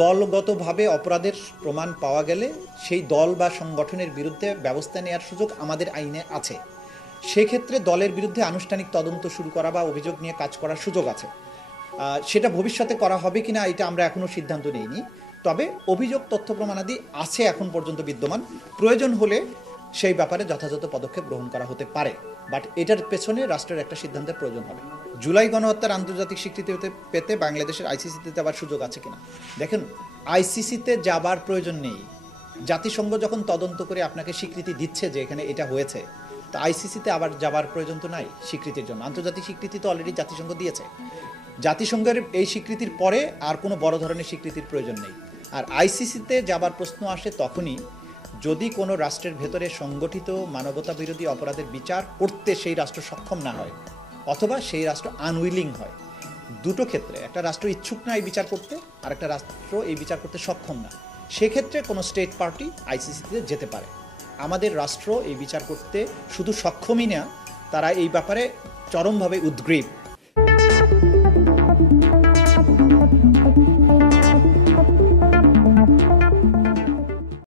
দলগতভাবে অপরাধের প্রমাণ পাওয়া গেলে সেই দল বা সংগঠনের বিরুদ্ধে ব্যবস্থা নেওয়ার সুযোগ আমাদের আইনে আছে। সেক্ষেত্রে দলের বিরুদ্ধে আনুষ্ঠানিক তদন্ত শুরু করা বা অভিযোগ নিয়ে কাজ করার সুযোগ আছে। সেটা ভবিষ্যতে করা হবে কিনা এটা আমরা এখনও সিদ্ধান্ত নিইনি। তবে অভিযোগ তথ্য প্রমাণাদি আছে এখন পর্যন্ত বিদ্যমান, প্রয়োজন হলে সেই ব্যাপারে যথাযথ পদক্ষেপ গ্রহণ করা হতে পারে, বাট এটার পেছনে রাষ্ট্রের একটা সিদ্ধান্তের প্রয়োজন হবে। জুলাই গণহত্যার আন্তর্জাতিক স্বীকৃতি পেতে বাংলাদেশের আইসিসিতে যাওয়ার সুযোগ আছে কিনা, দেখেন আইসিসিতে যাবার প্রয়োজন নেই। জাতিসংঘ যখন তদন্ত করে আপনাকে স্বীকৃতি দিচ্ছে যে এখানে এটা হয়েছে, তো আইসিসিতে আবার যাবার প্রয়োজন তো নাই স্বীকৃতির জন্য। আন্তর্জাতিক স্বীকৃতি তো অলরেডি জাতিসংঘ দিয়েছে। জাতিসংঘের এই স্বীকৃতির পরে আর কোনো বড় ধরনের স্বীকৃতির প্রয়োজন নেই। আর আইসিসিতে যাবার প্রশ্ন আসে তখনই যদি কোনো রাষ্ট্রের ভেতরে সংগঠিত মানবতা বিরোধী অপরাধের বিচার করতে সেই রাষ্ট্র সক্ষম না হয়, অথবা সেই রাষ্ট্র আনউইলিং হয়। দুটো ক্ষেত্রে, একটা রাষ্ট্র ইচ্ছুক না এই বিচার করতে, আর একটা রাষ্ট্র এই বিচার করতে সক্ষম না, সেক্ষেত্রে কোনো স্টেট পার্টি আইসিসিতে যেতে পারে। আমাদের রাষ্ট্র এই বিচার করতে শুধু সক্ষমই না, তারা এই ব্যাপারে চরমভাবে উদ্গ্রীব।